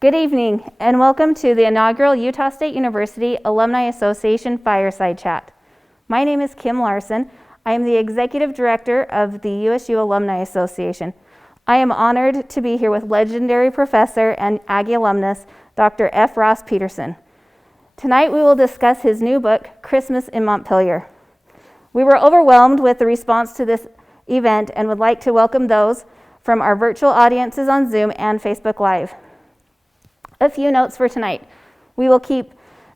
Good evening, and welcome to the inaugural Utah State University Alumni Association Fireside Chat. My name is Kim Larson. I am the Executive Director of the USU Alumni Association. I am honored to be here with legendary professor and Aggie alumnus, Dr. F. Ross Peterson. Tonight we will discuss his new book, Christmas in Montpelier. We were overwhelmed with the response to this event and would like to welcome those from our virtual audiences on Zoom and Facebook Live. A few notes for tonight. We will keep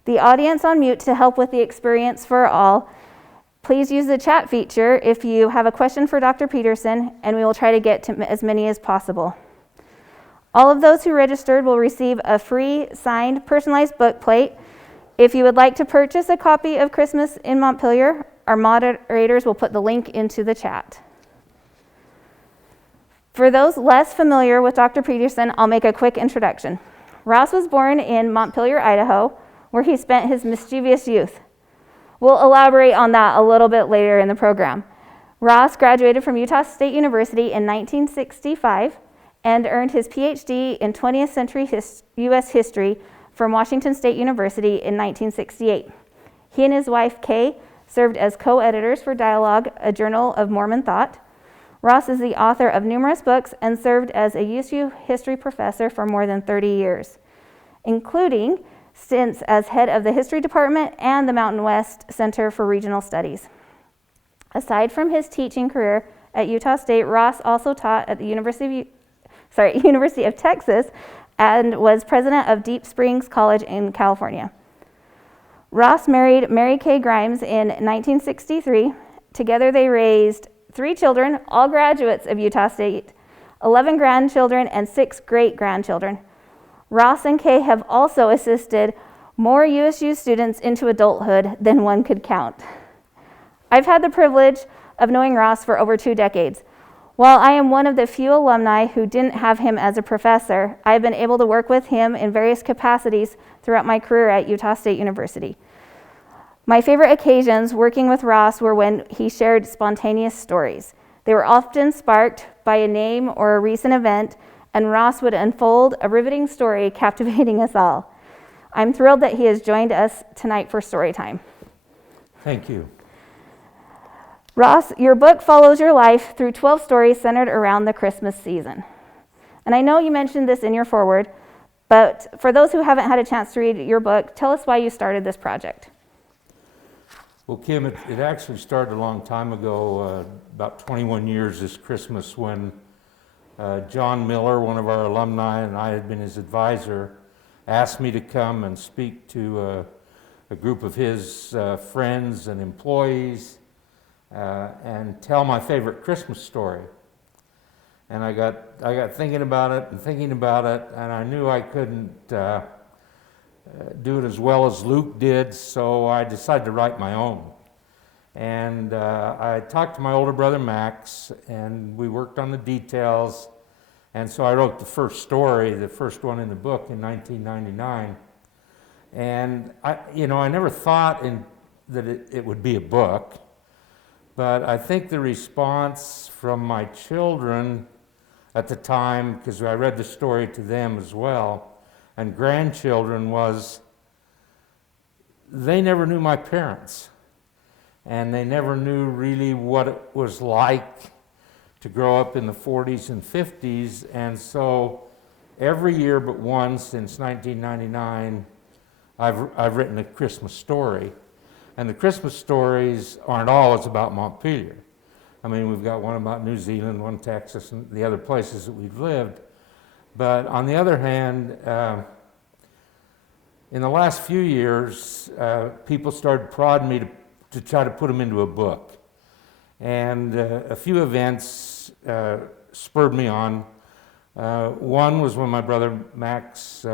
the audience on mute to help with the experience for all. Please use the chat feature if you have a question for Dr. Peterson, and we will try to get to as many as possible. All of those who registered will receive a free signed personalized book plate. If you would like to purchase a copy of Christmas in Montpelier, our moderators will put the link into the chat. For those less familiar with Dr. Peterson, I'll make a quick introduction. Ross was born in Montpelier, Idaho, where he spent his mischievous youth. We'll elaborate on that a little bit later in the program. Ross graduated from Utah State University in 1965 and earned his PhD in 20th century U.S. history from Washington State University in 1968. He and his wife, Kay, served as co-editors for Dialogue, a journal of Mormon thought. Ross is the author of numerous books and served as a USU history professor for more than 30 years, including stints as head of the history department and the Mountain West Center for Regional Studies. Aside from his teaching career at Utah State, Ross also taught at the University of Texas and was president of Deep Springs College in California. Ross married Mary Kay Grimes in 1963. Together they raised 3 children, all graduates of Utah State, 11 grandchildren, and 6 great-grandchildren. Ross and Kay have also assisted more USU students into adulthood than one could count. I've had the privilege of knowing Ross for over 2 decades. While I am one of the few alumni who didn't have him as a professor, I've been able to work with him in various capacities throughout my career at Utah State University. My favorite occasions working with Ross were when he shared spontaneous stories. They were often sparked by a name or a recent event, and Ross would unfold a riveting story captivating us all. I'm thrilled that he has joined us tonight for story time. Thank you. Ross, your book follows your life through 12 stories centered around the Christmas season. And I know you mentioned this in your foreword, but for those who haven't had a chance to read your book, tell us why you started this project. Well, Kim, it actually started a long time ago, about 21 years this Christmas, when John Miller, one of our alumni, and I had been his advisor, asked me to come and speak to a group of his friends and employees and tell my favorite Christmas story. And I got thinking about it, and I knew I couldn't do it as well as Luke did, so I decided to write my own. And I talked to my older brother Max, and we worked on the details, and so I wrote the first story, the first one in the book, in 1999. And I never thought that it would be a book, but I think the response from my children at the time, because I read the story to them as well, and grandchildren, was they never knew my parents, and they never knew really what it was like to grow up in the 40s and 50s. And so every year but one since 1999, I've written a Christmas story. And the Christmas stories aren't always about Montpelier. I mean, we've got one about New Zealand, one Texas, and the other places that we've lived. But on the other hand, in the last few years, people started prodding me to try to put them into a book. And a few events spurred me on. One was when my brother Max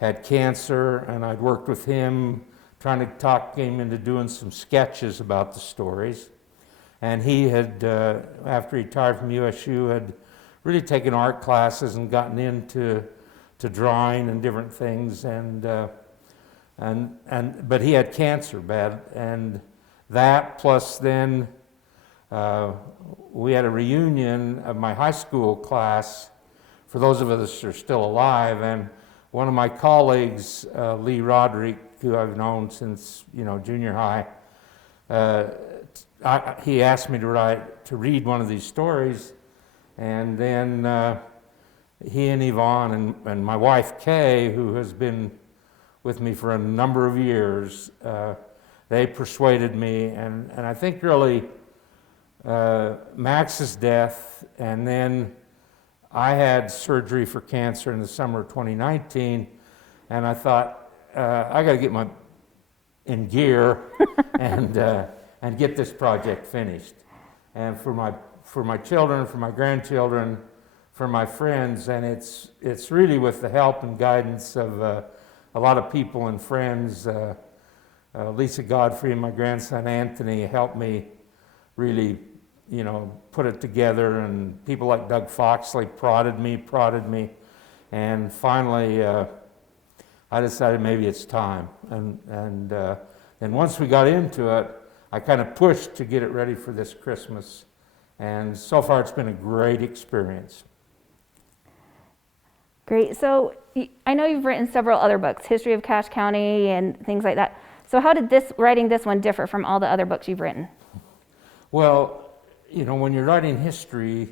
had cancer, and I'd worked with him trying to talk him into doing some sketches about the stories. And he had, after he retired from USU, had really taken art classes and gotten into drawing and different things, but he had cancer bad, and that plus then we had a reunion of my high school class for those of us that are still alive. And one of my colleagues, Lee Roderick, who I've known since junior high, he asked me to read one of these stories, and then he and Yvonne and my wife Kay, who has been with me for a number of years, they persuaded me, and I think really Max's death, and then I had surgery for cancer in the summer of 2019, and I thought, I got to get in gear and get this project finished. And for my children, for my grandchildren, for my friends, and it's really with the help and guidance of a lot of people and friends. Lisa Godfrey and my grandson Anthony helped me really put it together, and people like Doug Foxley prodded me, and finally I decided maybe it's time. And once we got into it, I kind of pushed to get it ready for this Christmas, and so far it's been a great experience. Great. So I know you've written several other books, History of Cache County and things like that. So how did writing this one differ from all the other books you've written? Well, when you're writing history,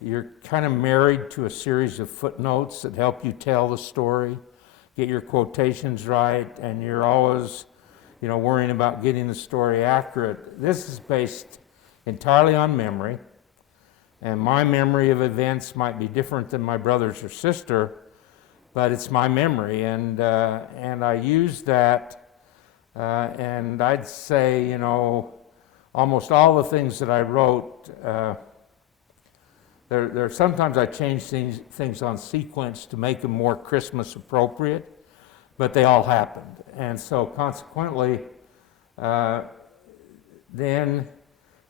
you're kind of married to a series of footnotes that help you tell the story, get your quotations right, and you're always, worrying about getting the story accurate. This is based entirely on memory, and my memory of events might be different than my brother's or sister, but it's my memory, and I use that, and I'd say, almost all the things that I wrote, there sometimes I change things on sequence to make them more Christmas appropriate, but they all happened. And so consequently, then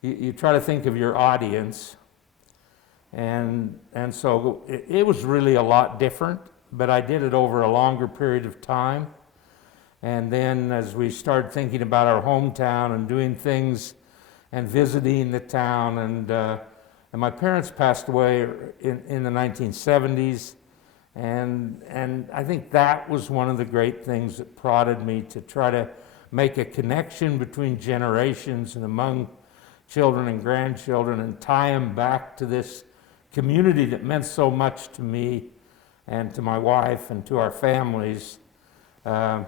you try to think of your audience, and so it was really a lot different, but I did it over a longer period of time. And then as we started thinking about our hometown and doing things and visiting the town, and my parents passed away in the 1970s, and I think that was one of the great things that prodded me to try to make a connection between generations and among children and grandchildren, and tie them back to this community that meant so much to me and to my wife and to our families. And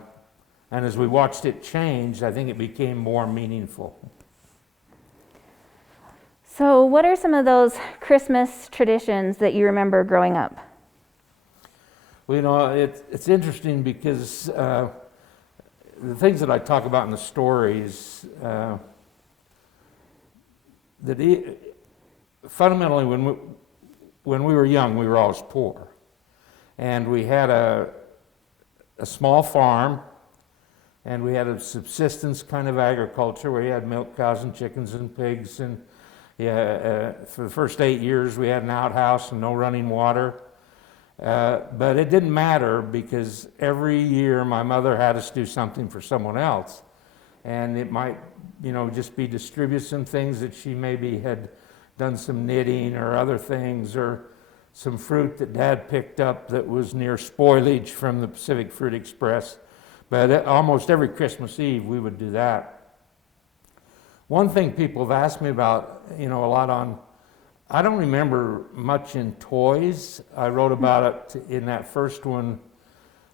as we watched it change, I think it became more meaningful. So what are some of those Christmas traditions that you remember growing up? Well, it's interesting because the things that I talk about in the stories, fundamentally when we were young, we were always poor. And we had a small farm, and we had a subsistence kind of agriculture where you had milk cows and chickens and pigs, and for the first 8 years we had an outhouse and no running water. But it didn't matter, because every year my mother had us do something for someone else. And it might, just be distribute some things that she maybe had done some knitting or other things, or some fruit that Dad picked up that was near spoilage from the Pacific Fruit Express. But almost every Christmas Eve we would do that. One thing people have asked me about, a lot on, I don't remember much in toys. I wrote about it in that first one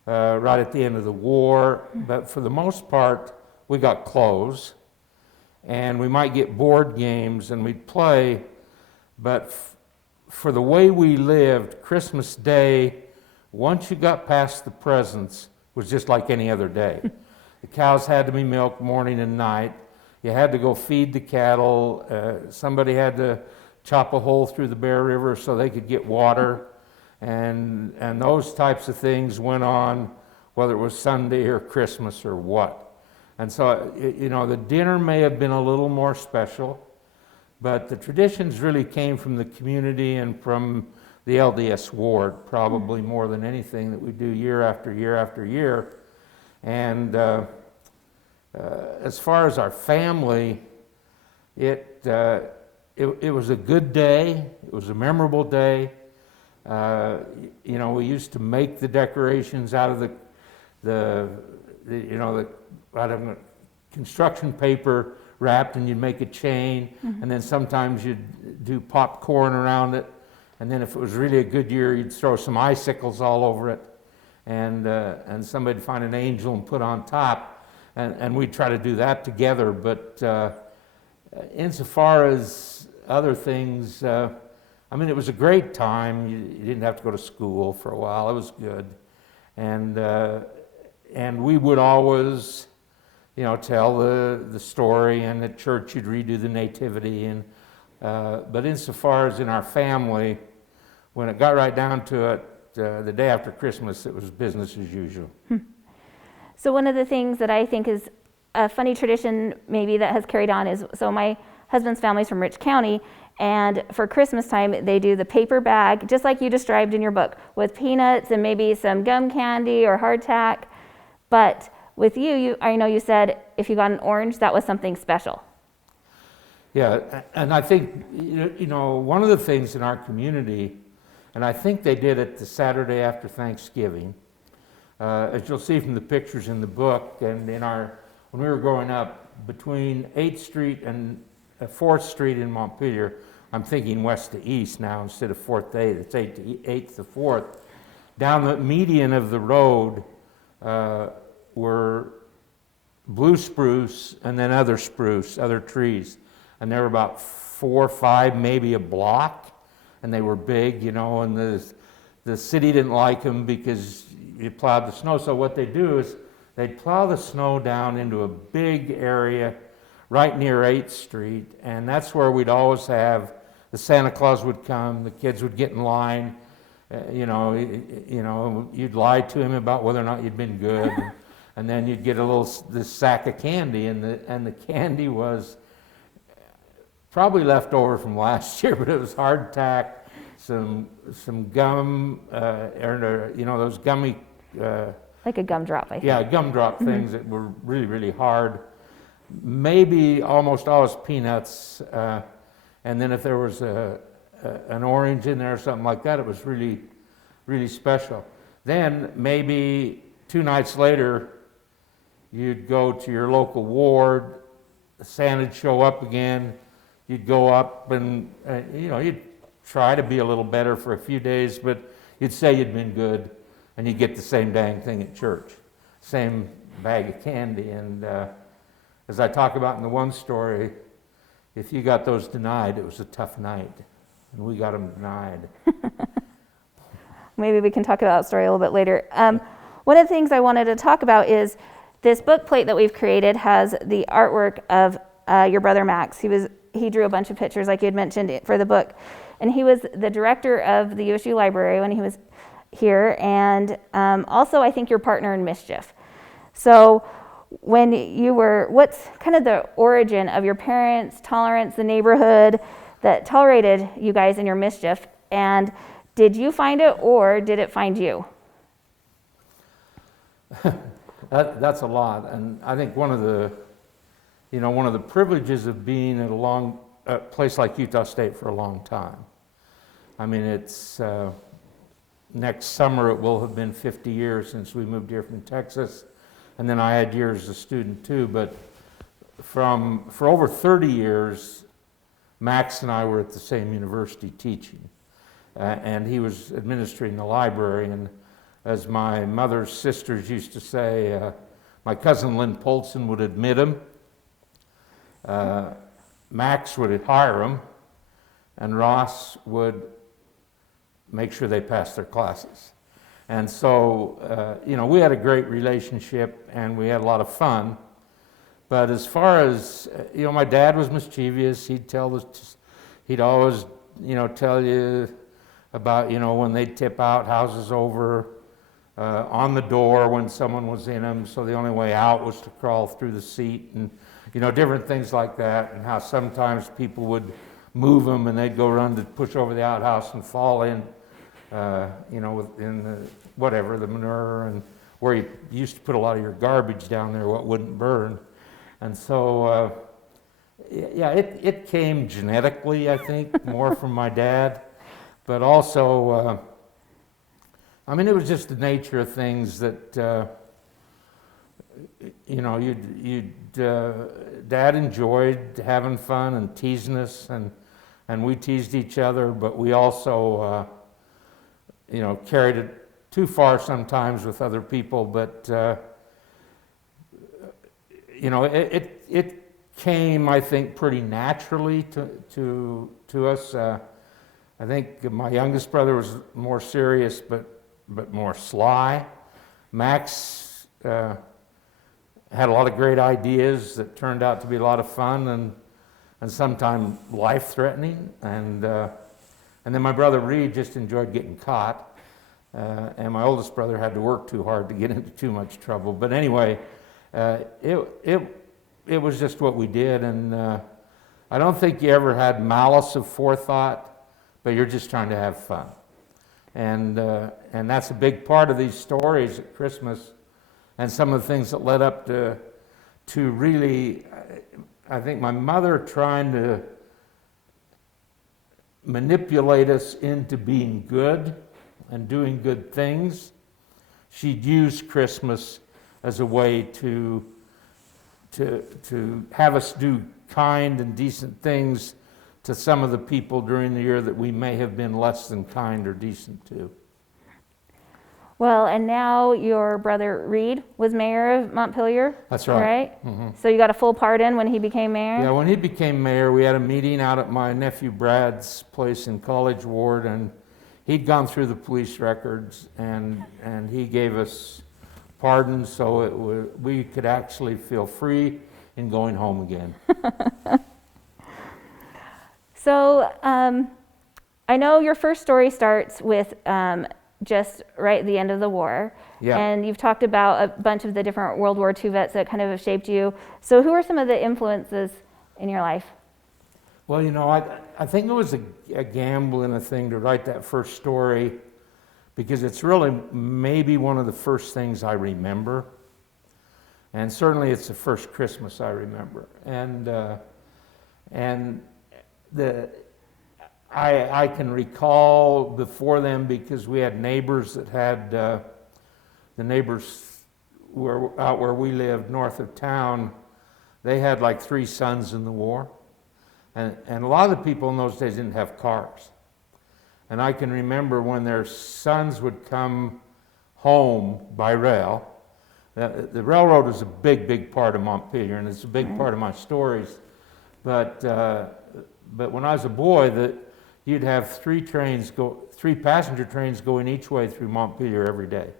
right at the end of the war, but for the most part, we got clothes, and we might get board games and we'd play, but for the way we lived, Christmas Day, once you got past the presents, was just like any other day. The cows had to be milked morning and night. You had to go feed the cattle. Somebody had to chop a hole through the Bear River so they could get water. And those types of things went on, whether it was Sunday or Christmas or what. And so, the dinner may have been a little more special, but the traditions really came from the community and from the LDS ward, probably more than anything that we do year after year after year. And as far as our family, it was a good day. It was a memorable day. We used to make the decorations out of out of construction paper wrapped, and you'd make a chain, and then sometimes you'd do popcorn around it, and then if it was really a good year, you'd throw some icicles all over it, and somebody'd find an angel and put on top, and we'd try to do that together. But insofar as other things, it was a great time. You didn't have to go to school for a while. It was good, and we would always, tell the story, and at church you'd redo the nativity, and but insofar as in our family, when it got right down to it, the day after Christmas, it was business as usual. So one of the things that I think is a funny tradition maybe that has carried on is, so my husband's family's from Rich County, and for Christmas time they do the paper bag, just like you described in your book, with peanuts and maybe some gum candy or hardtack. But with you, I know you said if you got an orange, that was something special. Yeah, and I think, one of the things in our community, and I think they did it the Saturday after Thanksgiving, as you'll see from the pictures in the book, and when we were growing up, between 8th Street and 4th Street in Montpelier, I'm thinking west to east now instead of 4th to 8th, it's 8th to 4th, down the median of the road were blue spruce and then other spruce, other trees. And there were about 4 or 5, maybe a block, and they were big, and the city didn't like them because you plowed the snow. So what they do is they'd plow the snow down into a big area right near 8th Street, and that's where we'd always have the Santa Claus would come, the kids would get in line, you'd lie to him about whether or not you'd been good, and then you'd get this sack of candy, and the candy was probably left over from last year, but it was hardtack, some gum, those gummy. Like a gumdrop, I think. Yeah, gumdrop things that were really, really hard. Maybe almost always peanuts, and then if there was an orange in there or something like that, it was really, really special. Then maybe 2 nights later, you'd go to your local ward, Santa'd show up again, you'd go up and, you'd try to be a little better for a few days, but you'd say you'd been good, and you'd get the same dang thing at church, same bag of candy. And as I talk about in the one story, if you got those denied, it was a tough night, and we got them denied. Maybe we can talk about that story a little bit later. One of the things I wanted to talk about is this book plate that we've created has the artwork of your brother Max. He drew a bunch of pictures, like you had mentioned, for the book, and he was the director of the USU library when he was here, and also I think your partner in mischief. So when what's kind of the origin of your parents' tolerance, the neighborhood that tolerated you guys in your mischief, and did you find it or did it find you? That's a lot, and I think one of the privileges of being at a place like Utah State for a long time. It's next summer it will have been 50 years since we moved here from Texas, and then I had years as a student too. But for over 30 years, Max and I were at the same university teaching, and he was administering the library. And as my mother's sisters used to say, my cousin Lynn Polson would admit him, Max would hire him, and Ross would make sure they passed their classes. And so, we had a great relationship and we had a lot of fun. But as far as, my dad was mischievous. He'd always, tell you about, when they'd tip out houses over on the door when someone was in them. So the only way out was to crawl through the seat, and, different things like that. And how sometimes people would move them and they'd go run to push over the outhouse and fall in. In the manure, and where you used to put a lot of your garbage down there, what wouldn't burn. And so, it came genetically, I think, more from my dad. But also, I mean, it was just the nature of things that, Dad enjoyed having fun and teasing us, and we teased each other, but we also, carried it too far sometimes with other people, but, it came, I think, pretty naturally to us. I think my youngest brother was more serious, but more sly. Max had a lot of great ideas that turned out to be a lot of fun and sometimes life-threatening. And then my brother Reed just enjoyed getting caught. And my oldest brother had to work too hard to get into too much trouble. But anyway, it was just what we did. And I don't think you ever had malice of forethought, but you're just trying to have fun. And that's a big part of these stories at Christmas, and some of the things that led up to really, I think my mother trying to manipulate us into being good and doing good things. She'd use Christmas as a way to have us do kind and decent things to some of the people during the year that we may have been less than kind or decent to. Well, and now your brother Reed was mayor of Montpelier. That's right. Right? Mm-hmm. So you got a full part in when he became mayor? Yeah, when he became mayor, we had a meeting out at my nephew Brad's place in College Ward, and he'd gone through the police records, and he gave us pardons so we could actually feel free in going home again. So I know your first story starts with just right at the end of the war. Yeah. And you've talked about a bunch of the different World War II vets that kind of have shaped you. So who are some of the influences in your life? Well, I think it was a gamble and a thing to write that first story because it's really maybe one of the first things I remember. And certainly it's the first Christmas I remember. And I can recall before them because we had neighbors that had, the neighbors out where we lived north of town, they had like 3 sons in the war. And a lot of the people in those days didn't have cars. And I can remember when their sons would come home by rail. The railroad was a big, big part of Montpelier, and it's a big part of my stories. But when I was a boy, you'd have 3 passenger trains going each way through Montpelier every day.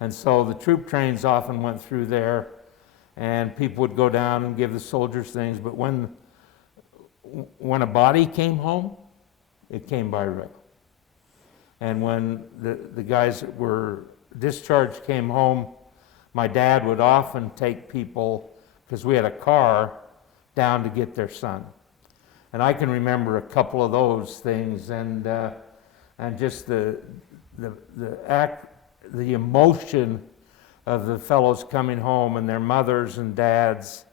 And so the troop trains often went through there, and people would go down and give the soldiers things. But when a body came home, it came by rail. And when the guys that were discharged came home, my dad would often take people, because we had a car, down to get their son. And I can remember a couple of those things, and just the emotion of the fellows coming home and their mothers and dads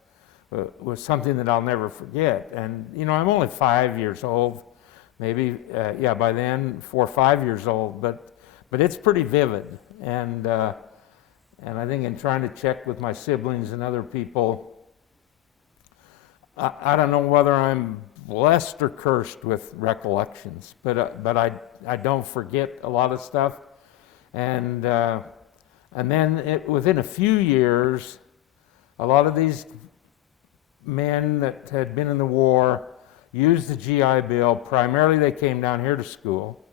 was something that I'll never forget. And I'm only 5 years old, maybe by then 4 or 5 years old, but it's pretty vivid. And I think in trying to check with my siblings and other people, I don't know whether I'm blessed or cursed with recollections, but I don't forget a lot of stuff. And then within a few years, a lot of these men that had been in the war used the GI Bill. Primarily they came down here to school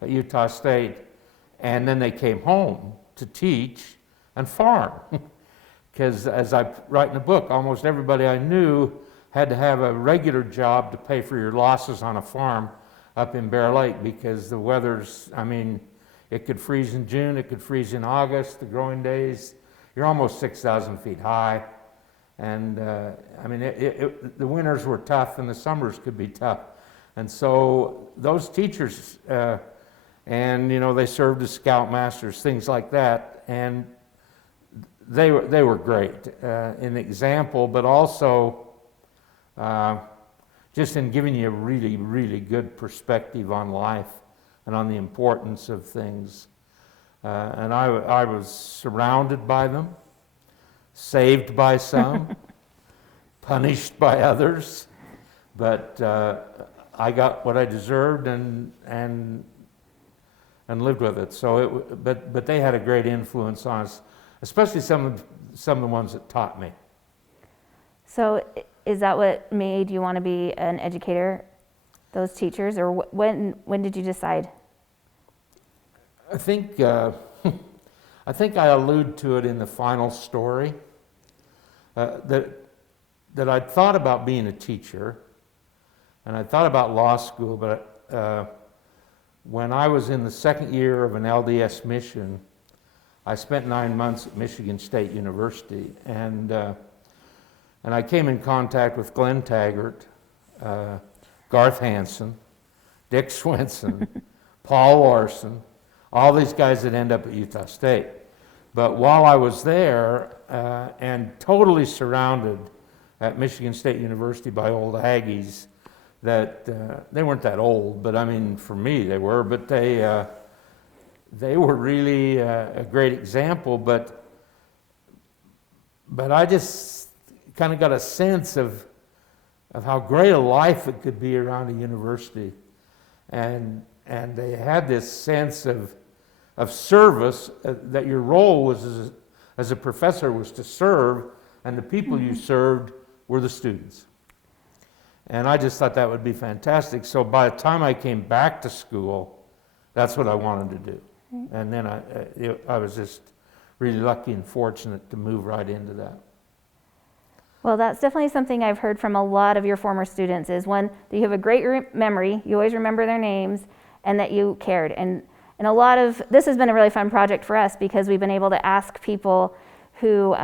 at Utah State, and then they came home to teach and farm. Because as I write in the book, almost everybody I knew had to have a regular job to pay for your losses on a farm up in Bear Lake, because the weather's, it could freeze in June, it could freeze in August, the growing days. You're almost 6,000 feet high. And the winters were tough and the summers could be tough. And so those teachers, they served as scoutmasters, things like that. And they were great in example, but also just in giving you a really, really good perspective on life and on the importance of things. And I was surrounded by them, saved by some, punished by others, but I got what I deserved and lived with it. So but they had a great influence on us, especially some of the ones that taught me. So is that what made you want to be an educator, those teachers, or when did you decide? I think I allude to it in the final story, that I'd thought about being a teacher, and I thought about law school, but when I was in the second year of an LDS mission, I spent 9 months at Michigan State University, and I came in contact with Glenn Taggart, Garth Hansen, Dick Swenson, Paul Larson, all these guys that end up at Utah State. But while I was there and totally surrounded at Michigan State University by old Aggies, that they weren't that old, but I mean, for me they were, but they were really a great example, but I just kind of got a sense of how great a life it could be around a university. And they had this sense of service, that your role was as a professor was to serve, and the people you served were the students. And I just thought that would be fantastic. So by the time I came back to school, that's what I wanted to do. And then I was just really lucky and fortunate to move right into that. Well, that's definitely something I've heard from a lot of your former students, is one, that you have a great memory, you always remember their names, and that you cared. And a lot of, this has been a really fun project for us, because we've been able to ask people who,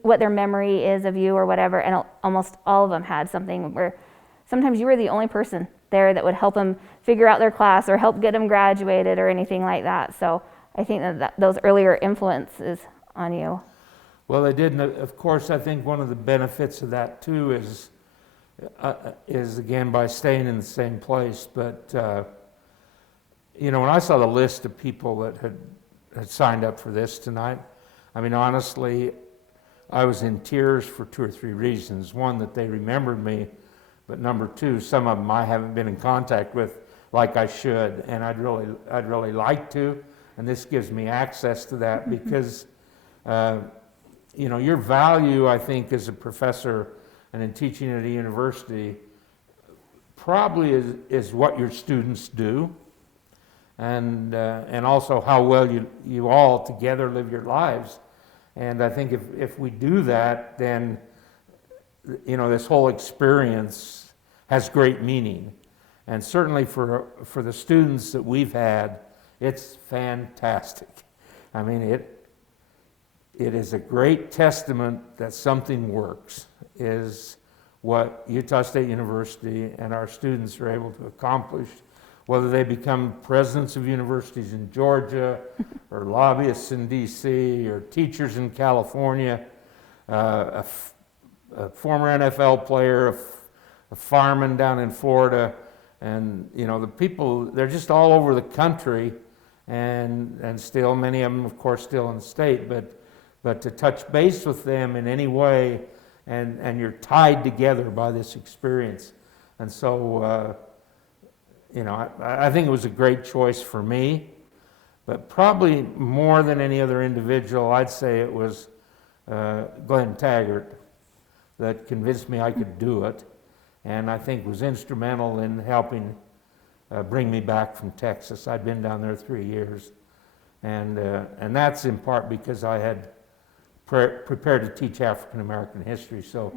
what their memory is of you or whatever, and almost all of them had something where sometimes you were the only person there that would help them figure out their class or help get them graduated or anything like that. So I think that those earlier influences on you. Well, they did, and of course, I think one of the benefits of that too is again by staying in the same place. But when I saw the list of people that had signed up for this tonight, I mean, honestly, I was in tears for 2 or 3 reasons. One, that they remembered me, but number 2, some of them I haven't been in contact with like I should, and I'd really like to, and this gives me access to that because. Your value, I think, as a professor and in teaching at a university probably is what your students do, and also how well you all together live your lives. And I think if we do that, then this whole experience has great meaning. And certainly for the students that we've had, it's fantastic. I mean, it is a great testament that something works, is what Utah State University and our students are able to accomplish, whether they become presidents of universities in Georgia, or lobbyists in DC, or teachers in California, a former NFL player, a fireman down in Florida, and the people, they're just all over the country, and still, many of them, of course, still in the state, but to touch base with them in any way, and you're tied together by this experience. And so, I think it was a great choice for me, but probably more than any other individual, I'd say it was Glenn Taggart that convinced me I could do it, and I think was instrumental in helping bring me back from Texas. I'd been down there 3 years, and that's in part because I had prepared to teach African American history. So,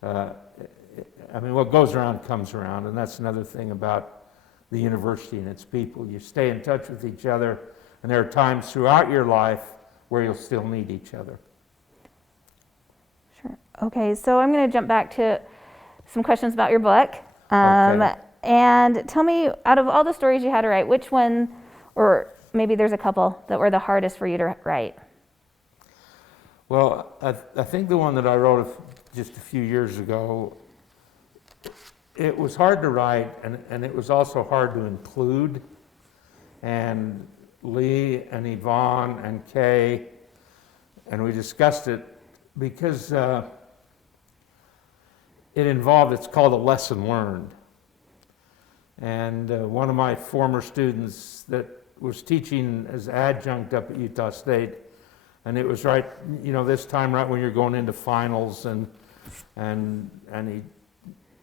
what goes around comes around, and that's another thing about the university and its people. You stay in touch with each other, and there are times throughout your life where you'll still need each other. Sure. Okay, so I'm going to jump back to some questions about your book. Okay. And tell me, out of all the stories you had to write, which one, or maybe there's a couple, that were the hardest for you to write? Well, I think the one that I wrote just a few years ago, it was hard to write, and it was also hard to include. And Lee and Yvonne and Kay, and we discussed it because it involved, it's called a lesson learned. And one of my former students that was teaching as adjunct up at Utah State, and it was right, this time right when you're going into finals, and he,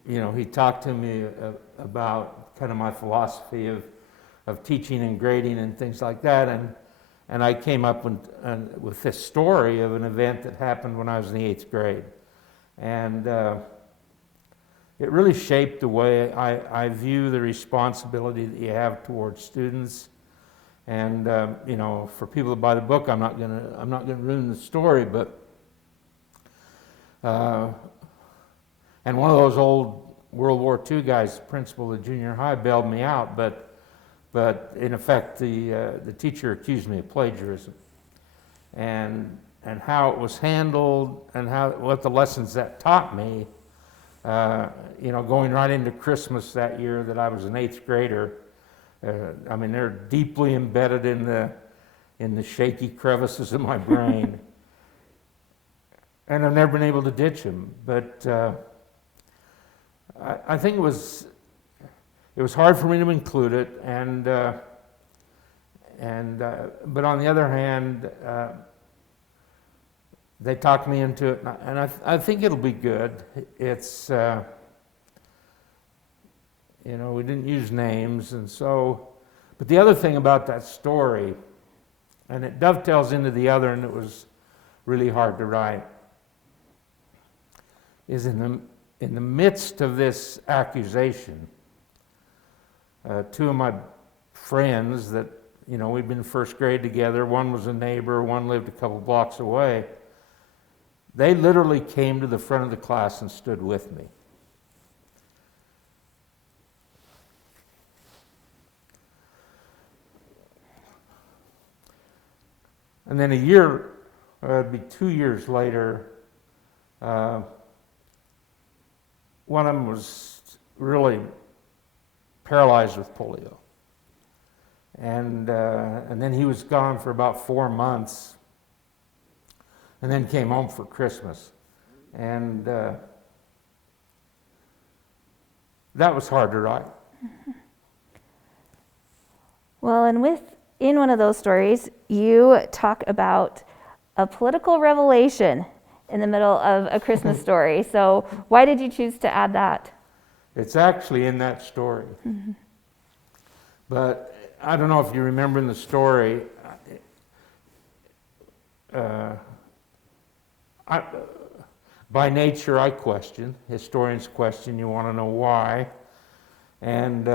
he talked to me about kind of my philosophy of teaching and grading and things like that, and I came up with this story of an event that happened when I was in the 8th grade, and it really shaped the way I view the responsibility that you have towards students. And for people that buy the book, I'm not gonna ruin the story, but and one of those old World War II guys, principal of junior high, bailed me out, but in effect the teacher accused me of plagiarism, and how it was handled, and what the lessons that taught me. Going right into Christmas that year that I was an 8th grader, they're deeply embedded in the shaky crevices of my brain, and I've never been able to ditch them. But I think it was hard for me to include it, but on the other hand, they talked me into it, and I think it'll be good. It's, we didn't use names, and so, but the other thing about that story, and it dovetails into the other, and it was really hard to write, is in the midst of this accusation, two of my friends that, we'd been first grade together, one was a neighbor, one lived a couple blocks away, they literally came to the front of the class and stood with me. And then it'd be 2 years later, one of them was really paralyzed with polio. And then he was gone for about 4 months, and then came home for Christmas. And that was hard to write. Well, and in one of those stories, you talk about a political revelation in the middle of a Christmas story. So why did you choose to add that? It's actually in that story. Mm-hmm. But I don't know if you remember in the story, by nature I question, historians question, you want to know why. And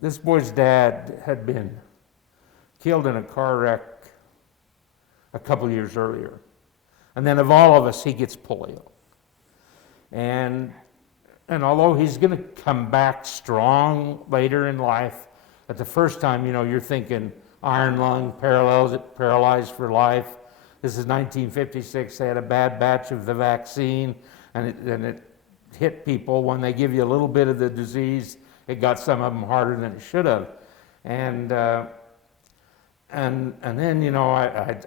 this boy's dad had been killed in a car wreck a couple years earlier. And then of all of us, he gets polio. And although he's going to come back strong later in life, at the first time, you're thinking iron lung, paralyzed for life. This is 1956. They had a bad batch of the vaccine, and it hit people. When they give you a little bit of the disease, it got some of them harder than it should have. And then,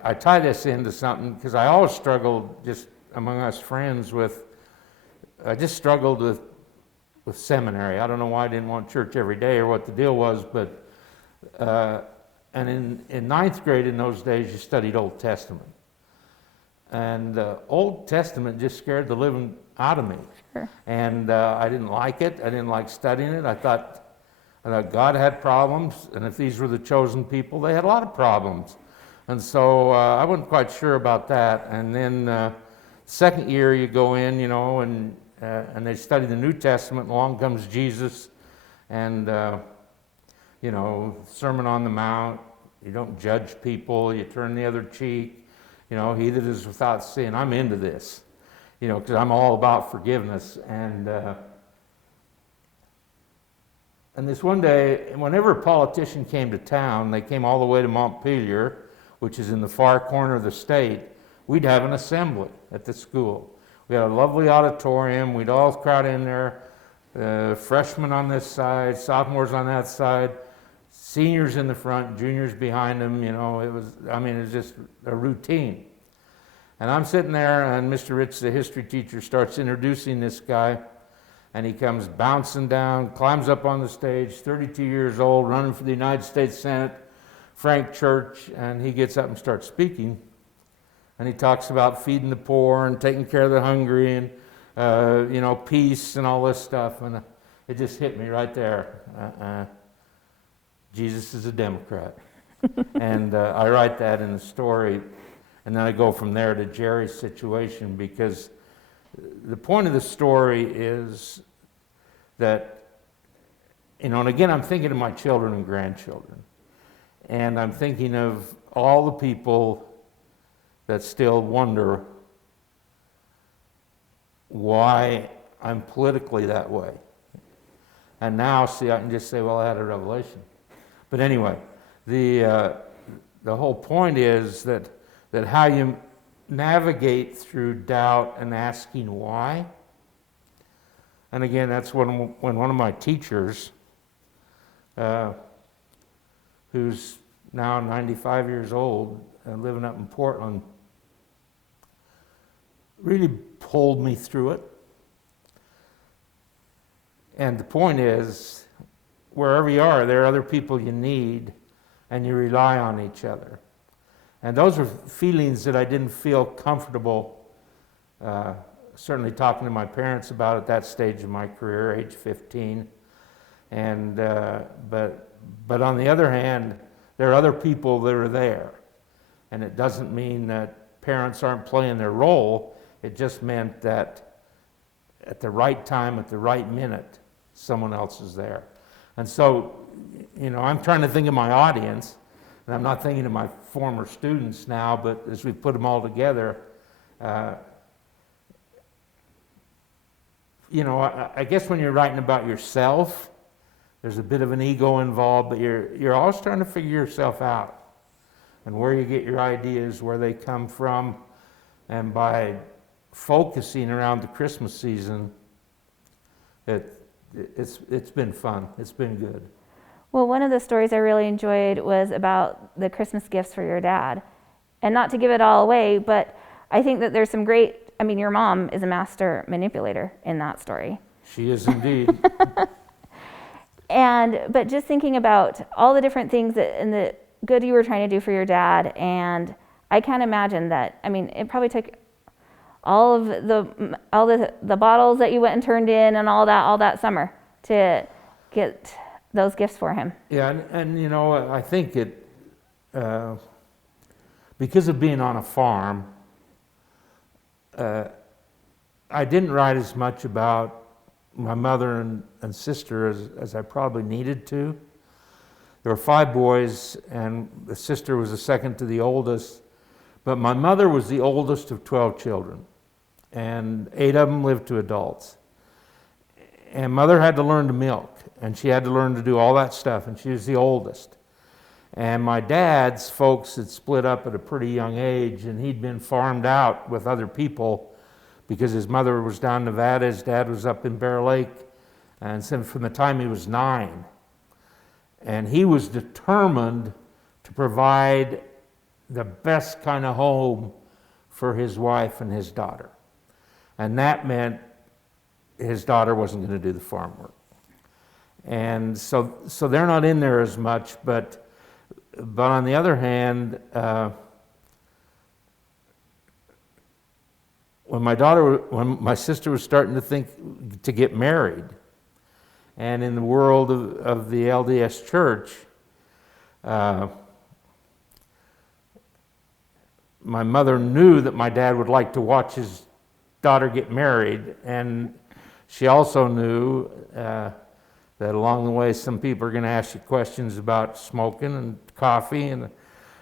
I tie this into something, because I always struggled, just among us friends, I just struggled with seminary. I don't know why I didn't want church every day or what the deal was, but, and in 9th grade in those days, you studied Old Testament. And Old Testament just scared the living out of me. Sure. And I didn't like it. I didn't like studying it. I thought God had problems, and if these were the chosen people, they had a lot of problems. And so I wasn't quite sure about that. And then second year you go in, and they study the New Testament, and along comes Jesus, and Sermon on the Mount, you don't judge people, you turn the other cheek, he that is without sin. I'm into this, because I'm all about forgiveness. And this one day, whenever a politician came to town, they came all the way to Montpelier, which is in the far corner of the state, we'd have an assembly at the school. We had a lovely auditorium. We'd all crowd in there, freshmen on this side, sophomores on that side, seniors in the front, juniors behind them, it was just a routine. And I'm sitting there, and Mr. Rich, the history teacher, starts introducing this guy, and he comes bouncing down, climbs up on the stage, 32 years old, running for the United States Senate, Frank Church, and he gets up and starts speaking. And he talks about feeding the poor and taking care of the hungry and, peace and all this stuff. And it just hit me right there. Jesus is a Democrat. And I write that in the story. And then I go from there to Jerry's situation, because the point of the story is that, and again, I'm thinking of my children and grandchildren. And I'm thinking of all the people that still wonder why I'm politically that way. And now, see, I can just say, well, I had a revelation. But anyway, the whole point is that how you navigate through doubt and asking why. And again, that's when one of my teachers, who's now 95 years old and living up in Portland, really pulled me through it. And the point is, wherever you are, there are other people you need, and you rely on each other. And those are feelings that I didn't feel comfortable certainly talking to my parents about at that stage of my career, age 15. And but on the other hand, there are other people that are there. And it doesn't mean that parents aren't playing their role. It just meant that at the right time, at the right minute, someone else is there. And so, I'm trying to think of my audience, and I'm not thinking of my former students now, but as we put them all together, I guess when you're writing about yourself, there's a bit of an ego involved, but you're always trying to figure yourself out and where you get your ideas, where they come from. And by focusing around the Christmas season, it's been fun. It's been good. Well, one of the stories I really enjoyed was about the Christmas gifts for your dad. And not to give it all away, but I think that there's some great, your mom is a master manipulator in that story. She is indeed. But just thinking about all the different things and the good you were trying to do for your dad, and I can't imagine that, it probably took all of the bottles that you went and turned in and all that summer to get those gifts for him. Yeah, and I think it, because of being on a farm, I didn't write as much about my mother and sister as I probably needed to. There were 5 boys, and the sister was the second to the oldest, but my mother was the oldest of 12 children, and 8 of them lived to adults. And mother had to learn to milk, and she had to learn to do all that stuff, and she was the oldest. And my dad's folks had split up at a pretty young age, and he'd been farmed out with other people because his mother was down in Nevada, his dad was up in Bear Lake, and so from the time he was 9. And he was determined to provide the best kind of home for his wife and his daughter. And that meant his daughter wasn't going to do the farm work. And so they're not in there as much, but on the other hand, when my sister was starting to think to get married, and in the world of the LDS church, my mother knew that my dad would like to watch his daughter get married, and she also knew that along the way some people are going to ask you questions about smoking and coffee and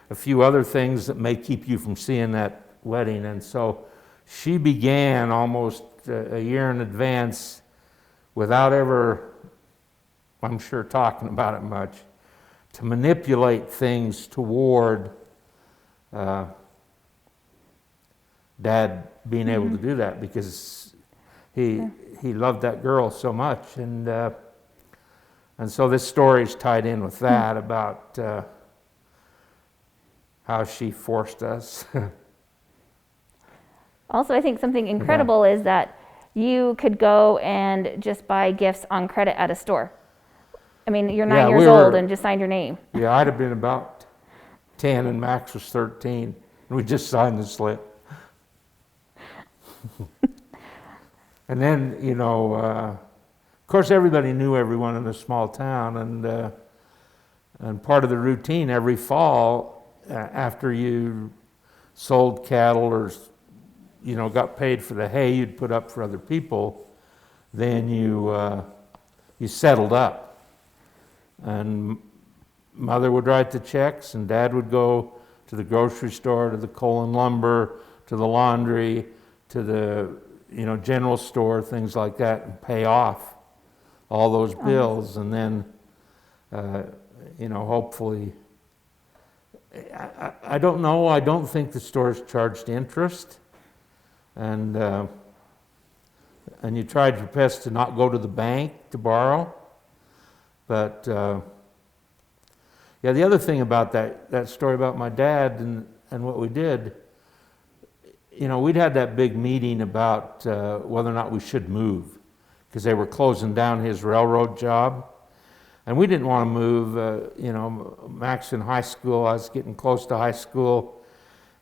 a few other things that may keep you from seeing that wedding. And so she began almost a year in advance, without ever, I'm sure, talking about it much, to manipulate things toward Dad being able to do that, because he loved that girl so much. And And so this story's tied in with that about how she forced us. Also, I think something incredible is that you could go and just buy gifts on credit at a store. I mean, you're 9 years old and just signed your name. Yeah, I'd have been about 10 and Max was 13, and we just signed the slip. And then, you know, of course, everybody knew everyone in a small town, and part of the routine every fall, after you sold cattle or, you know, got paid for the hay you'd put up for other people, then you settled up. And Mother would write the checks, and Dad would go to the grocery store, to the coal and lumber, to the laundry, to the, you know, general store, things like that, and pay off all those bills. And then, you know, hopefully, I don't know, I don't think the stores charged interest. And you tried your best to not go to the bank to borrow. But yeah, the other thing about that story about my dad and what we did, you know, we'd had that big meeting about whether or not we should move, because they were closing down his railroad job. And we didn't want to move. You know, Max in high school, I was getting close to high school,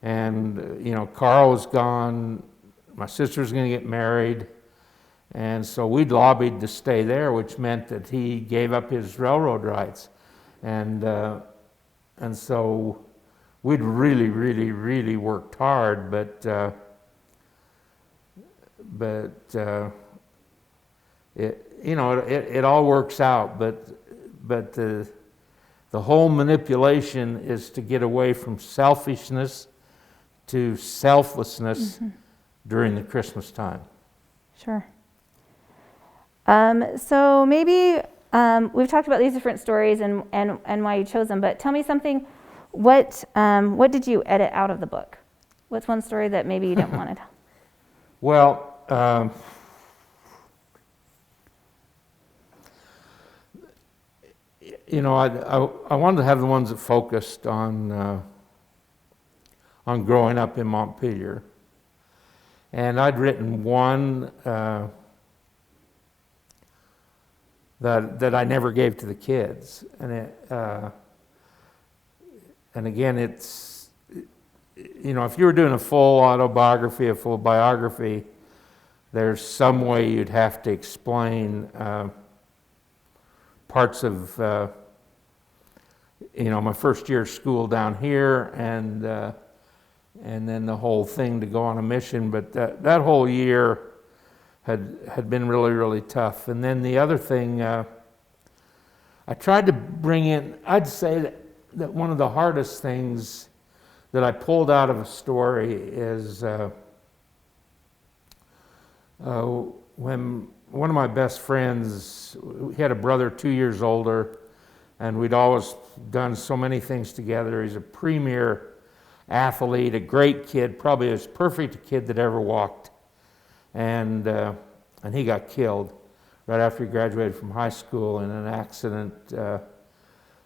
and, you know, Carl was gone, my sister was going to get married, and so we'd lobbied to stay there, which meant that he gave up his railroad rights. And so we'd really, really, really worked hard, but it, you know, it all works out. But the whole manipulation is to get away from selfishness to selflessness during the Christmas time. Sure. So maybe we've talked about these different stories and why you chose them, but tell me something. What did you edit out of the book? What's one story that maybe you didn't want to tell? Well, you know, I wanted to have the ones that focused on growing up in Montpelier. And I'd written one that I never gave to the kids. And again, it's, you know, if you were doing a full autobiography, a full biography, there's some way you'd have to explain parts of, you know, my first year of school down here, and then the whole thing to go on a mission. But that whole year had been really, really tough. And then the other thing, I tried to bring in, I'd say that one of the hardest things that I pulled out of a story is when one of my best friends, he had a brother 2 years older, and we'd always done so many things together. He's a premier athlete, a great kid, probably as perfect a kid that ever walked. And he got killed right after he graduated from high school in an accident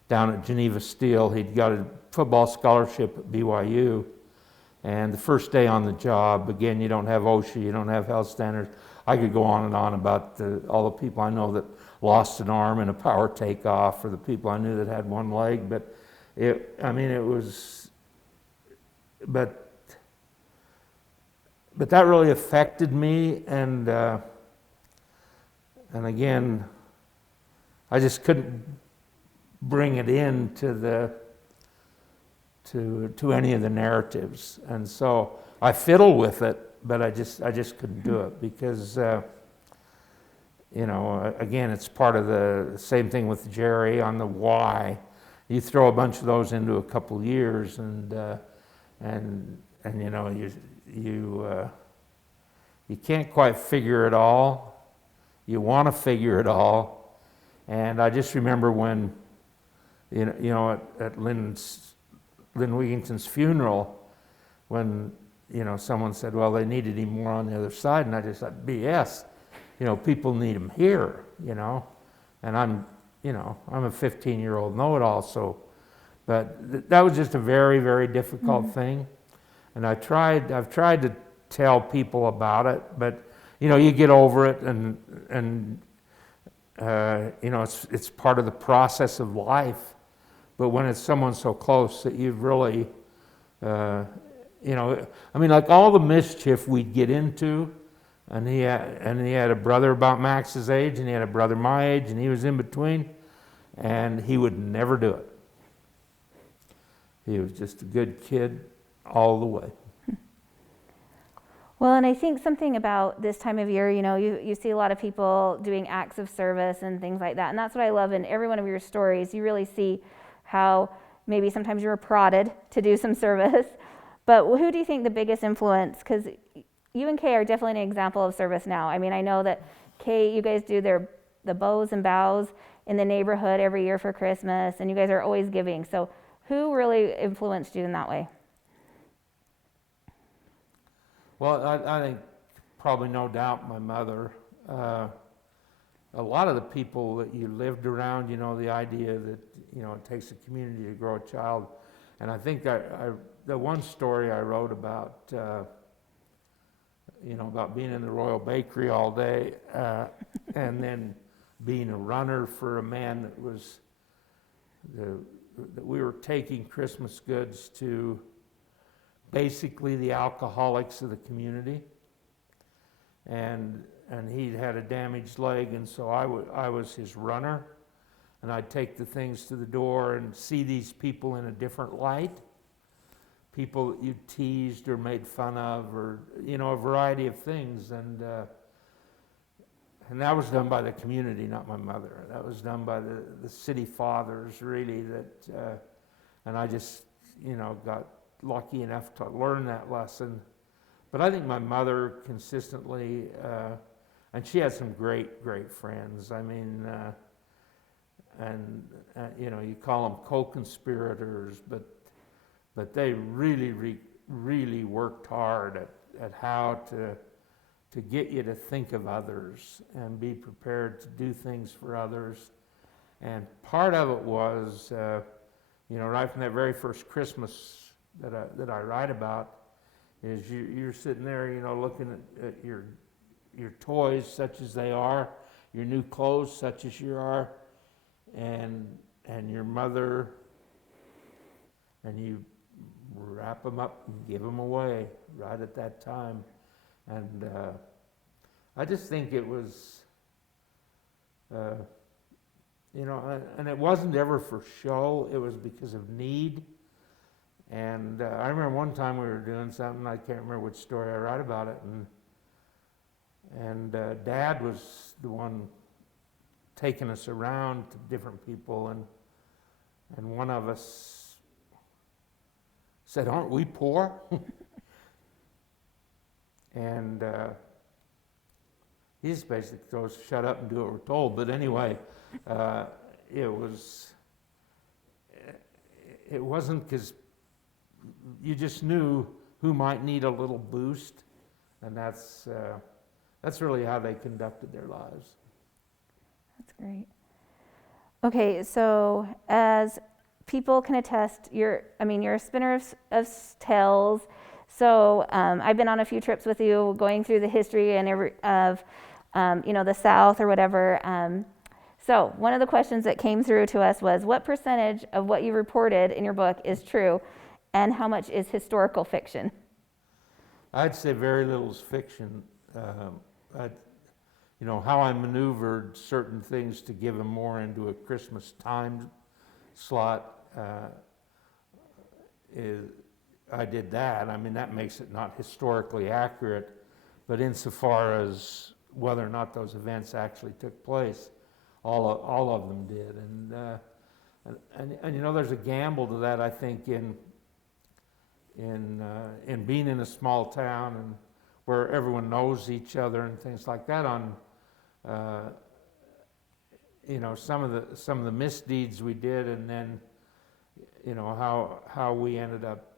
down at Geneva Steel. He'd got a football scholarship at BYU, and the first day on the job, again, you don't have OSHA, you don't have health standards. I could go on and on about all the people I know that lost an arm in a power takeoff, or the people I knew that had one leg. But that really affected me, and again, I just couldn't bring it into to any of the narratives, and so I fiddle with it, but I just couldn't do it because you know, again, it's part of the same thing with Jerry on the why. You throw a bunch of those into a couple years, and you know, you can't quite figure it all. You want to figure it all, and I just remember when, you know, at Lynn Wigington's funeral, when, you know, someone said, well, they needed him more on the other side, and I just thought, BS, you know, people need him here, you know, and I'm I'm a 15-year-old know-it-all, so, but that was just a very, very difficult thing. And I've tried to tell people about it, but, you get over it, and it's part of the process of life. But when it's someone so close that you've really, like all the mischief we'd get into, and he had a brother about Max's age, and he had a brother my age, and he was in between, and he would never do it. He was just a good kid all the way. Well, and I think something about this time of year, you see a lot of people doing acts of service and things like that. And that's what I love in every one of your stories. You really see how maybe sometimes you were prodded to do some service. But who do you think the biggest influence, because you and Kay are definitely an example of service now. I mean, I know that Kay, you guys do the bows and bows in the neighborhood every year for Christmas, and you guys are always giving. So who really influenced you in that way? Well, I think probably no doubt my mother. A lot of the people that you lived around, the idea that, it takes a community to grow a child. And I think the one story I wrote about, about being in the Royal Bakery all day and then being a runner for a man that was, that we were taking Christmas goods to basically the alcoholics of the community, and he'd had a damaged leg, and so I was his runner, and I'd take the things to the door and see these people in a different light, people that you teased or made fun of, or a variety of things, and that was done by the community, not my mother. That was done by the city fathers, really, that and I just got lucky enough to learn that lesson. But I think my mother consistently, and she had some great, great friends. I mean, you call them co-conspirators, but they really, really worked hard at how to get you to think of others and be prepared to do things for others. And part of it was, right from that very first Christmas that I write about, is you're sitting there, looking at your toys such as they are, your new clothes such as you are, and your mother, and you wrap them up and give them away right at that time. And I just think it was, and it wasn't ever for show, it was because of need. And I remember one time we were doing something, I can't remember which story I write about it, and Dad was the one taking us around to different people, and one of us said, "Aren't we poor?" And he just basically goes, "Shut up and do what we're told." But anyway, it wasn't because you just knew who might need a little boost, and that's really how they conducted their lives. That's great. Okay, so as people can attest, you're a spinner of tales. So I've been on a few trips with you, going through the history and of the South or whatever. So one of the questions that came through to us was, what percentage of what you reported in your book is true, and how much is historical fiction? I'd say very little is fiction. How I maneuvered certain things to give them more into a Christmas time slot, I did that. I mean, that makes it not historically accurate, but insofar as whether or not those events actually took place, all of them did. And there's a gamble to that, I think, in being in a small town and where everyone knows each other and things like that. On some of the misdeeds we did, and then how we ended up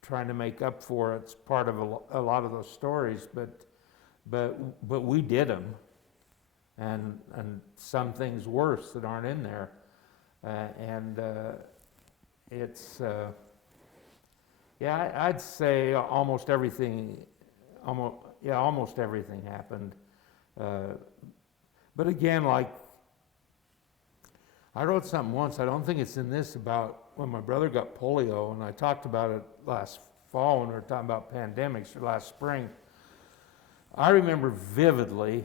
trying to make up for it's part of a lot of those stories. But we did them, and some things worse that aren't in there. It's, yeah, I'd say almost everything happened. But again, like, I wrote something once, I don't think it's in this, about when my brother got polio, and I talked about it last fall when we were talking about pandemics, or last spring. I remember vividly,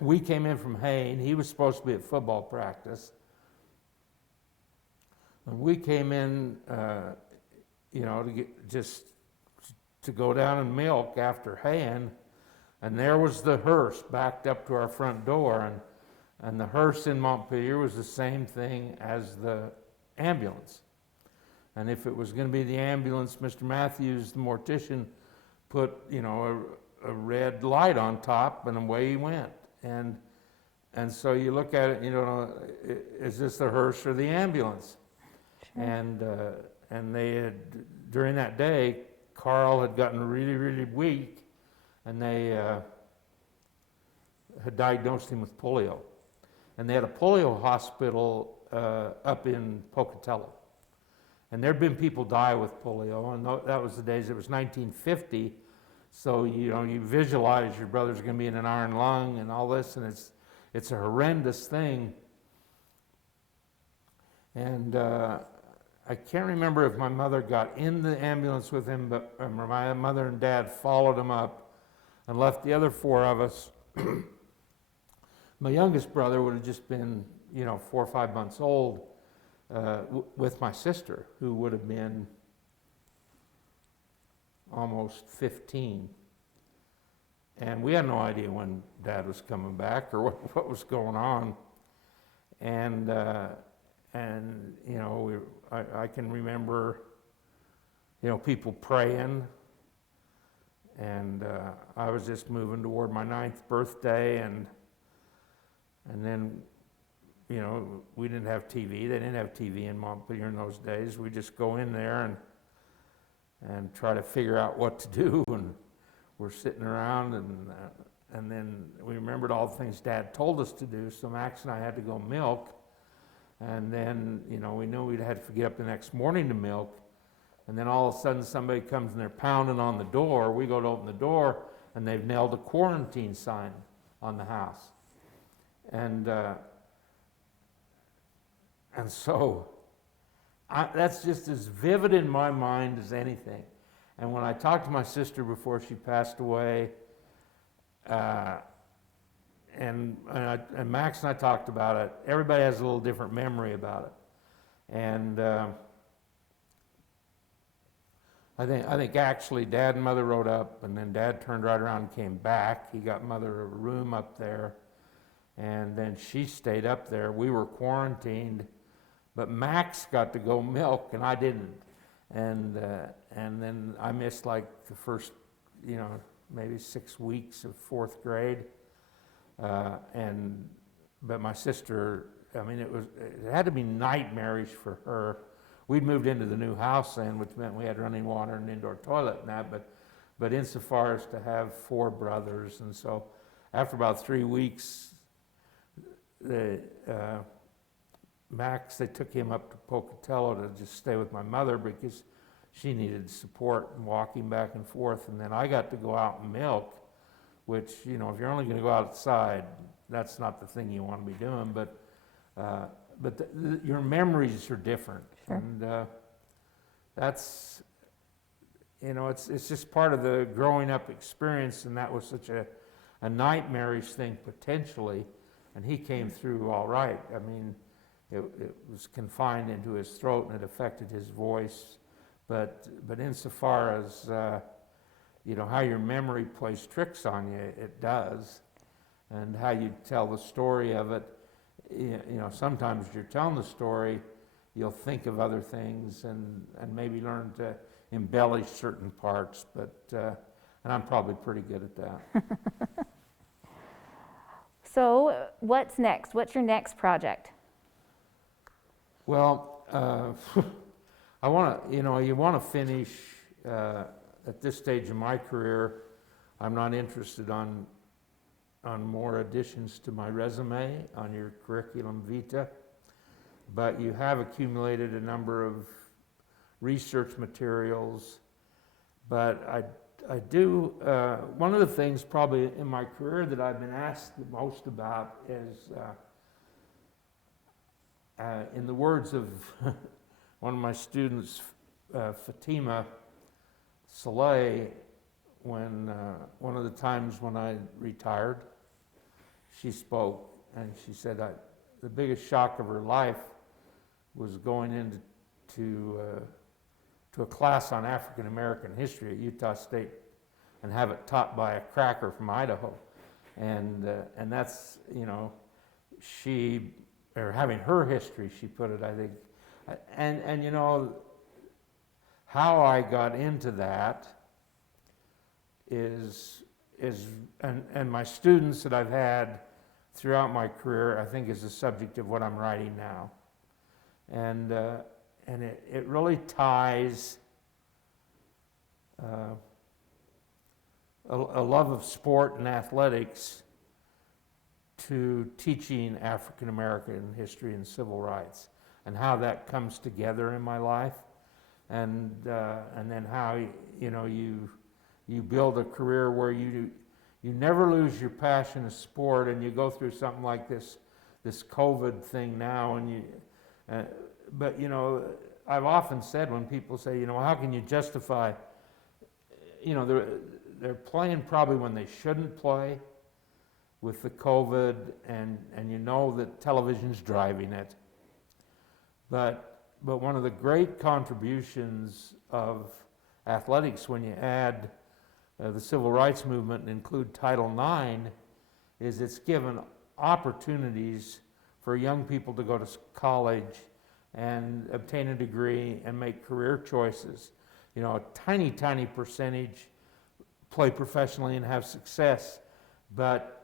we came in from Hain, he was supposed to be at football practice, and we came in, to go down and milk after Hain, and there was the hearse backed up to our front door, and the hearse in Montpelier was the same thing as the ambulance. And if it was going to be the ambulance, Mr. Matthews, the mortician, put, a red light on top, and away he went. And so you look at it, is this the hearse or the ambulance? Sure. And they had, during that day, Carl had gotten really, really weak, and they had diagnosed him with polio. And they had a polio hospital up in Pocatello. And there'd been people die with polio, and that was the days, it was 1950, so you visualize your brother's going to be in an iron lung and all this, and it's a horrendous thing. And I can't remember if my mother got in the ambulance with him, but my mother and dad followed him up and left the other four of us. My youngest brother would have just been, 4 or 5 months old, with my sister, who would have been almost 15. And we had no idea when Dad was coming back or what was going on. And I can remember, people praying. And I was just moving toward my 9th birthday, and then, we didn't have TV. They didn't have TV in Montpelier in those days. We just go in there and try to figure out what to do. And we're sitting around, and then we remembered all the things Dad told us to do. So Max and I had to go milk. And then, we knew we'd have to get up the next morning to milk. And then all of a sudden somebody comes and they're pounding on the door. We go to open the door, and they've nailed a quarantine sign on the house. And so that's just as vivid in my mind as anything. And when I talked to my sister before she passed away, and Max and I talked about it, everybody has a little different memory about it. And I think actually Dad and Mother rode up, and then Dad turned right around and came back. He got Mother a room up there, and then she stayed up there. We were quarantined, but Max got to go milk, and I didn't. And then I missed like the first, maybe 6 weeks of 4th grade. But my sister, it had to be nightmarish for her. We'd moved into the new house then, which meant we had running water and indoor toilet and that, but insofar as to have 4 brothers. And so after about 3 weeks, Max, they took him up to Pocatello to just stay with my mother because she needed support and walking back and forth. And then I got to go out and milk, which, if you're only going to go outside, that's not the thing you want to be doing. But your memories are different. Sure. And that's, it's just part of the growing up experience, and that was such a nightmarish thing potentially, and he came through all right. It was confined into his throat, and it affected his voice. But insofar as how your memory plays tricks on you, it does, and how you tell the story of it. Sometimes you're telling the story, you'll think of other things and maybe learn to embellish certain parts. And I'm probably pretty good at that. So, what's next? What's your next project? Well, I want to, you want to finish, at this stage of my career, I'm not interested on more additions to my resume, on your curriculum vitae, but you have accumulated a number of research materials. But I do, one of the things probably in my career that I've been asked the most about is, in the words of one of my students, Fatima Saleh, when one of the times when I retired, she spoke and she said the biggest shock of her life was going into to a class on African American history at Utah State and have it taught by a cracker from Idaho, and that's, you know, having her history, she put it, I think, and you know, how I got into that is and my students that I've had throughout my career, I think, is the subject of what I'm writing now, and it really ties a love of sport and athletics to teaching African American history and civil rights, and how that comes together in my life, and then how, you know, you build a career where you never lose your passion of sport, and you go through something like this COVID thing now, and but you know, I've often said when people say, you know, how can you justify, you know, they're playing probably when they shouldn't play with the COVID, and you know that television's driving it. But one of the great contributions of athletics, when you add the civil rights movement and include Title IX, is it's given opportunities for young people to go to college and obtain a degree and make career choices. You know, a tiny percentage play professionally and have success, but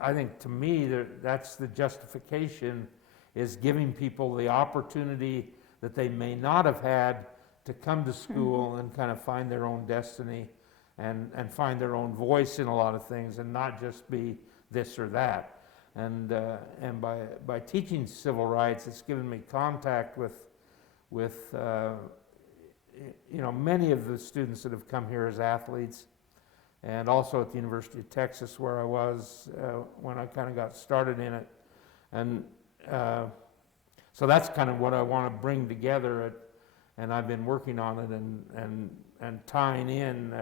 I think, to me, that's the justification, is giving people the opportunity that they may not have had to come to school and kind of find their own destiny and find their own voice in a lot of things, and not just be this or that. And by teaching civil rights, it's given me contact with you know, many of the students that have come here as athletes, and also at the University of Texas, where I was when I kind of got started in it. And so that's kind of what I want to bring together, and I've been working on it and tying in.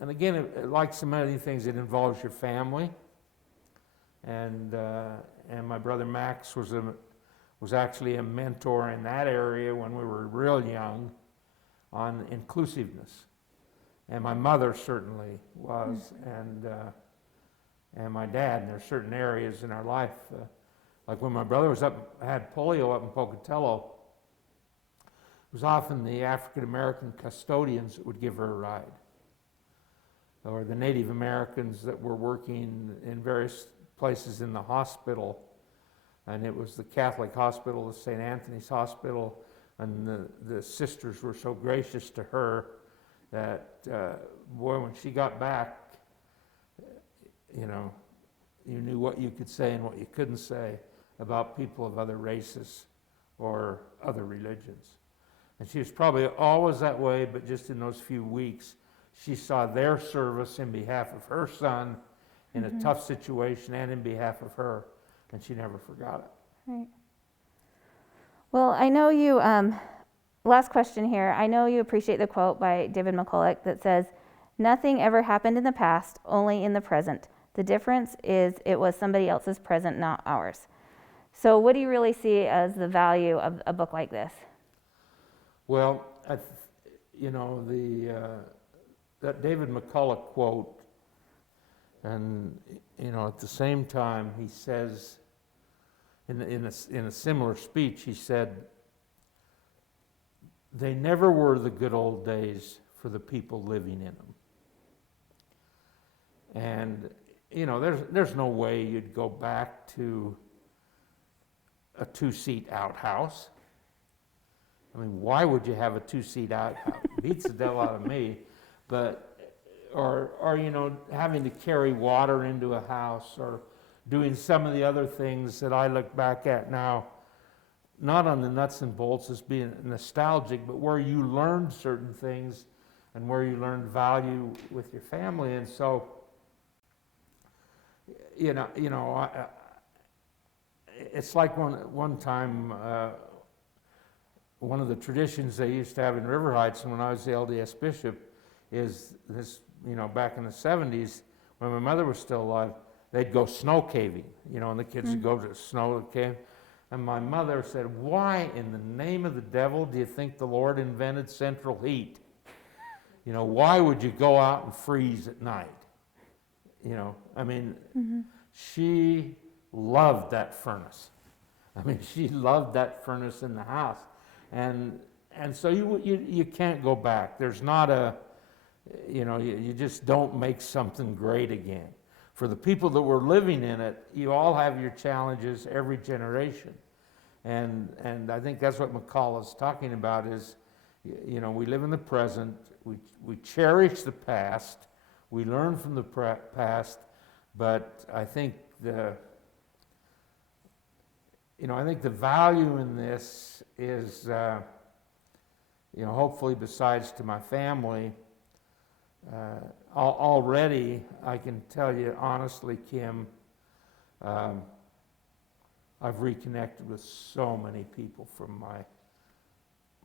And again, like so many things, it involves your family. And my brother Max was actually a mentor in that area when we were real young, on inclusiveness. And my mother certainly was, and my dad. And there's certain areas in our life, like when my brother had polio up in Pocatello, it was often the African American custodians that would give her a ride, or the Native Americans that were working in various places in the hospital. And it was the Catholic hospital, the St. Anthony's Hospital, and the sisters were so gracious to her that, boy, when she got back, you know, you knew what you could say and what you couldn't say about people of other races or other religions. And she was probably always that way, but just in those few weeks, she saw their service in behalf of her son in a tough situation, and in behalf of her, and she never forgot it. Right. Well, I know you, last question here. I know you appreciate the quote by David McCulloch that says, "Nothing ever happened in the past, only in the present. The difference is it was somebody else's present, not ours." So what do you really see as the value of a book like this? Well, you know, that David McCulloch quote, and you know, at the same time, he says, in a similar speech, he said, "They never were the good old days for the people living in them." And you know, there's no way you'd go back to a 2-seat outhouse. I mean, why would you have a 2-seat outhouse? Beats the devil out of me. But or having to carry water into a house, or doing some of the other things that I look back at now, not on the nuts and bolts as being nostalgic, but where you learned certain things and where you learned value with your family. And so, it's like one time, one of the traditions they used to have in River Heights when I was the LDS bishop is this, back in the 70s, when my mother was still alive, they'd go snow caving, and the kids would go to snow cave. And my mother said, "Why in the name of the devil do you think the Lord invented central heat? Why would you go out and freeze at night?" She loved that furnace. She loved that furnace in the house. And so you can't go back. There's not you just don't make something great again. For the people that were living in it, you all have your challenges every generation. And I think that's what McCall is talking about is, we live in the present, we cherish the past, we learn from the past, but I think the value in this is, hopefully besides to my family, already I can tell you honestly, Kim, I've reconnected with so many people from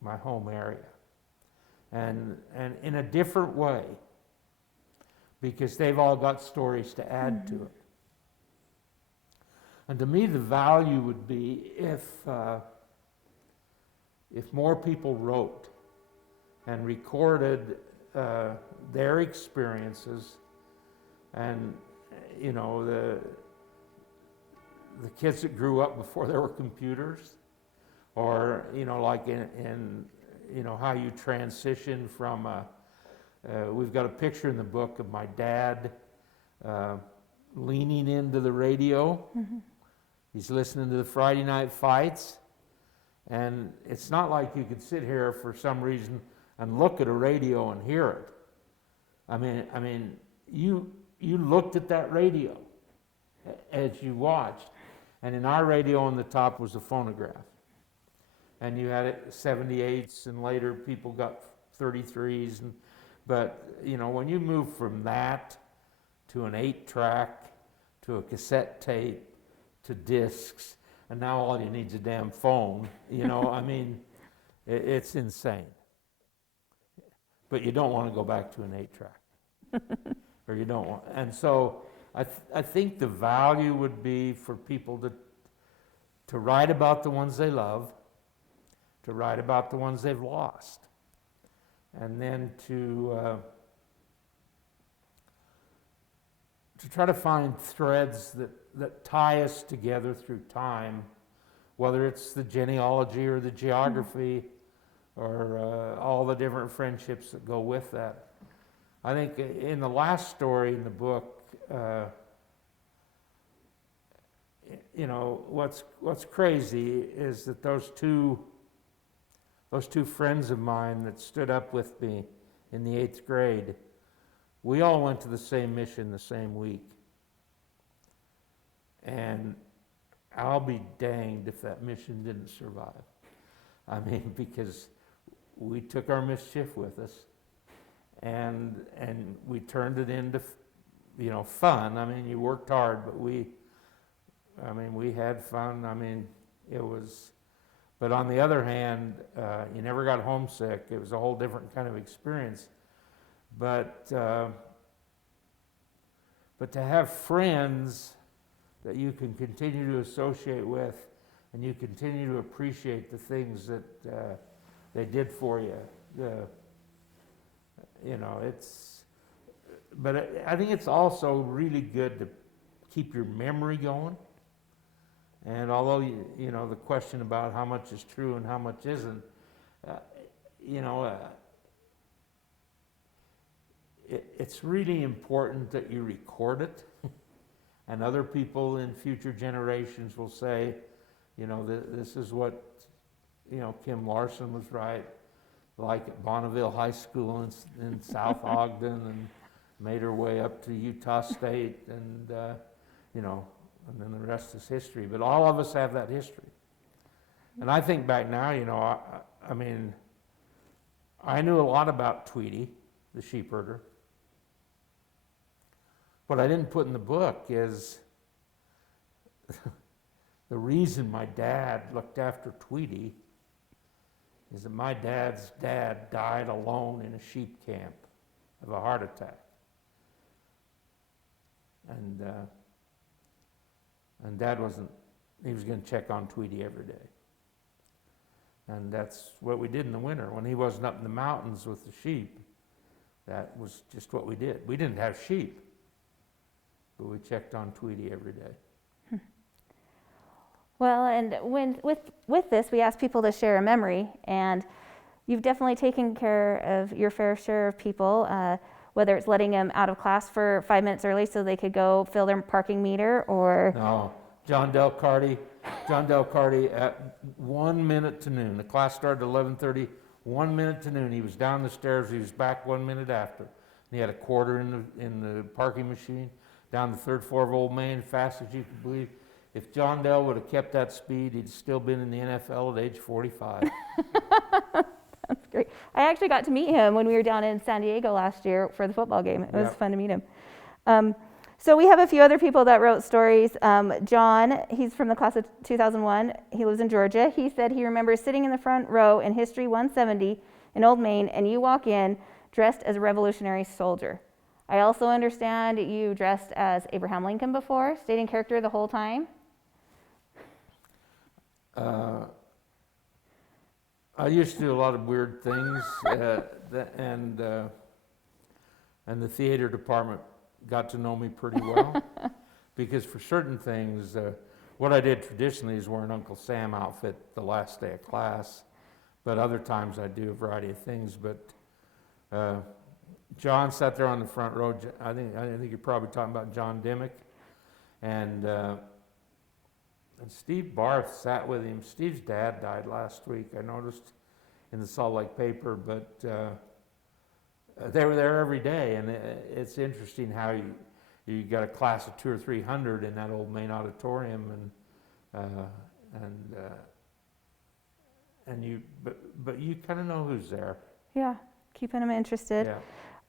my home area, and in a different way, because they've all got stories to add to it. And to me, the value would be if more people wrote and recorded their experiences, and the kids that grew up before there were computers, or like in how you transition from we've got a picture in the book of my dad leaning into the radio. He's listening to the Friday night fights, and it's not like you could sit here for some reason and look at a radio and hear it. You looked at that radio as you watched, and in our radio on the top was a phonograph, and you had it 78s, and later people got 33s, but when you move from that to an 8-track to a cassette tape to discs, and now all you need is a damn phone, it's insane. But you don't want to go back to an 8-track. Or you don't want. And so I think the value would be for people to write about the ones they love, to write about the ones they've lost, and then to try to find threads that tie us together through time, whether it's the genealogy or the geography, or all the different friendships that go with that. I think in the last story in the book, what's crazy is that those two friends of mine that stood up with me in the 8th grade, we all went to the same mission the same week. And I'll be danged if that mission didn't survive. Because we took our mischief with us, and we turned it into fun. You worked hard, but we had fun. It was, but on the other hand, you never got homesick. It was a whole different kind of experience. But to have friends that you can continue to associate with, and you continue to appreciate the things that they did for you. But I think it's also really good to keep your memory going. And although the question about how much is true and how much isn't, it's really important that you record it, and other people in future generations will say, this is what, Kim Larson was right, like at Bonneville High School in South Ogden, made her way up to Utah State, and you know, and then the rest is history. But all of us have that history. And I think back now, you know, I mean, I knew a lot about Tweety, the sheep herder. What I didn't put in the book is the reason my dad looked after Tweety is that my dad's dad died alone in a sheep camp of a heart attack. And Dad he was going to check on Tweety every day. And that's what we did in the winter. When he wasn't up in the mountains with the sheep, that was just what we did. We didn't have sheep, but we checked on Tweety every day. Well, and with this, we ask people to share a memory, and you've definitely taken care of your fair share of people, whether it's letting them out of class for 5 minutes early so they could go fill their parking meter, or... No, John Del Cardi at 1 minute to noon. The class started at 11:30, 1 minute to noon. He was down the stairs, he was back 1 minute after. And he had a quarter in the parking machine, down the third floor of Old Main, fast as you could believe. If John Dell would have kept that speed, he'd still been in the NFL at age 45. That's great. I actually got to meet him when we were down in San Diego last year for the football game. It was fun to meet him. So we have a few other people that wrote stories. John, he's from the class of 2001. He lives in Georgia. He said he remembers sitting in the front row in History 170 in Old Main, and you walk in dressed as a Revolutionary soldier. I also understand you dressed as Abraham Lincoln before, stayed in character the whole time. I used to do a lot of weird things, and the theater department got to know me pretty well, because for certain things, what I did traditionally is wear an Uncle Sam outfit the last day of class, but other times I do a variety of things. But John sat there on the front row. I think you're probably talking about John Dimmick, and Steve Barth sat with him. Steve's dad died last week, I noticed in the Salt Lake paper, but they were there every day, and it's interesting how you got a class of 200 or 300 in that Old Main auditorium, and you kind of know who's there. Yeah, keeping them interested.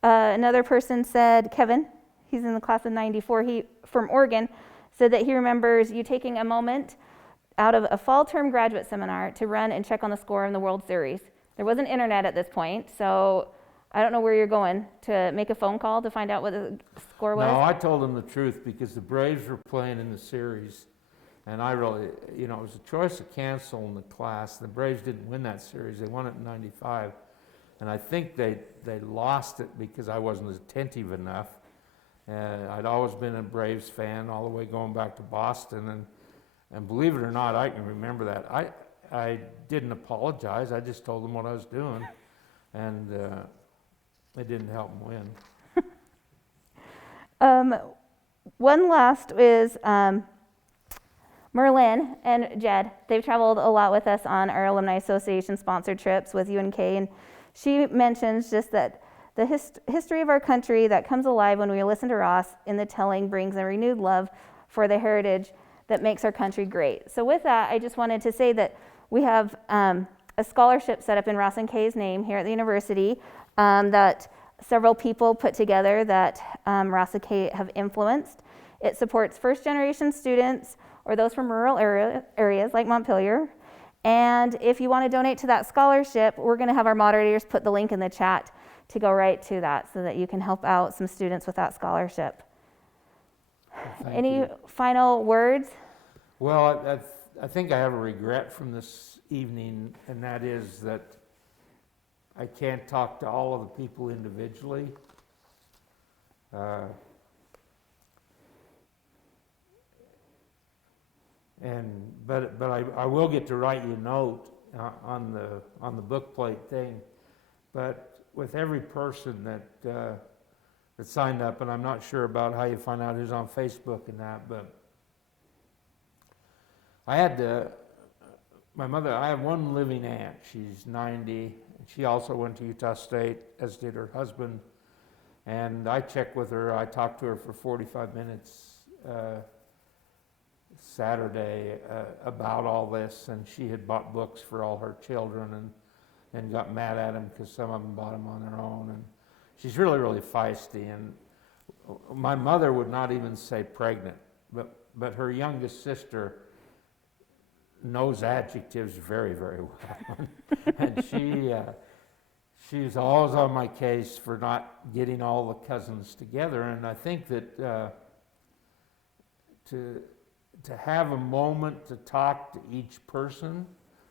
Yeah. Another person said, Kevin, he's in the class of 94, he from Oregon, said that he remembers you taking a moment out of a fall term graduate seminar to run and check on the score in the World Series. There wasn't internet at this point, so I don't know where you're going to make a phone call to find out what the score was. No, I told him the truth because the Braves were playing in the series, and I really, it was a choice of canceling the class. The Braves didn't win that series. They won it in '95, and I think they lost it because I wasn't attentive enough. I'd always been a Braves fan all the way going back to Boston, and believe it or not, I can remember that. I didn't apologize. I just told them what I was doing, and it didn't help them win. One last is Merlin and Jed. They've traveled a lot with us on our Alumni Association sponsored trips with UNK, and she mentions just that the history of our country that comes alive when we listen to Ross in the telling brings a renewed love for the heritage that makes our country great. So with that, I just wanted to say that we have a scholarship set up in Ross and Kay's name here at the university that several people put together that Ross and Kay have influenced. It supports first-generation students or those from rural areas like Montpelier. And if you want to donate to that scholarship, we're going to have our moderators put the link in the chat to go right to that so that you can help out some students with that scholarship. Thank Any you. final words? Well, I think I have a regret from this evening, and that is that I can't talk to all of the people individually. But I will get to write you a note on the book plate thing. But with every person that signed up, and I'm not sure about how you find out who's on Facebook and that, but I had my mother. I have one living aunt. She's 90. And she also went to Utah State, as did her husband. And I checked with her. I talked to her for 45 minutes Saturday about all this, and she had bought books for all her children and got mad at them because some of them bought them on their own. And she's really, really feisty. And my mother would not even say pregnant, but her youngest sister knows adjectives very, very well. And she's always on my case for not getting all the cousins together. And I think that to have a moment to talk to each person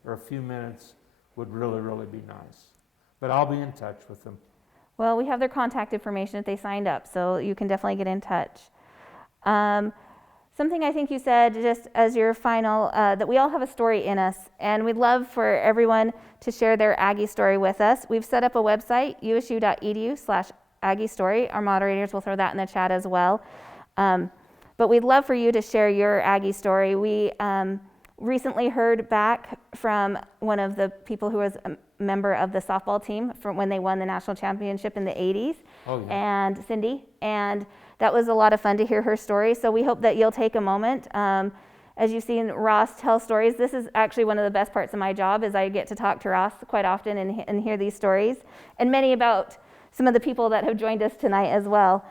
or a few minutes would really, really be nice. But I'll be in touch with them. Well, we have their contact information if they signed up, so you can definitely get in touch. Something I think you said just as your final, that we all have a story in us, and we'd love for everyone to share their Aggie story with us. We've set up a website, usu.edu/Aggie story. Our moderators will throw that in the chat as well. But we'd love for you to share your Aggie story. We recently heard back from one of the people who was a member of the softball team from when they won the national championship in the 80s, and Cindy, and that was a lot of fun to hear her story. So we hope that you'll take a moment. As you've seen Ross tell stories, this is actually one of the best parts of my job, is I get to talk to Ross quite often and hear these stories, and many about some of the people that have joined us tonight as well.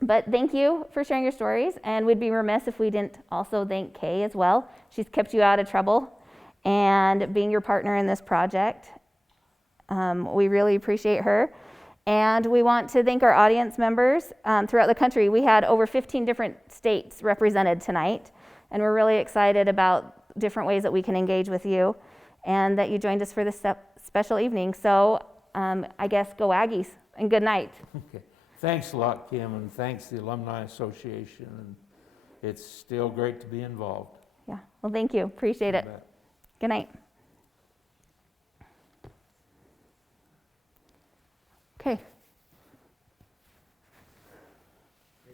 But thank you for sharing your stories, and we'd be remiss if we didn't also thank Kay as well. She's kept you out of trouble and being your partner in this project. We really appreciate her. And we want to thank our audience members throughout the country. We had over 15 different states represented tonight, and we're really excited about different ways that we can engage with you and that you joined us for this special evening. So I guess go Aggies, and good night. Okay. Thanks a lot, Kim, and thanks the Alumni Association. And it's still great to be involved. Yeah, well, thank you. Appreciate it. Good night. Okay.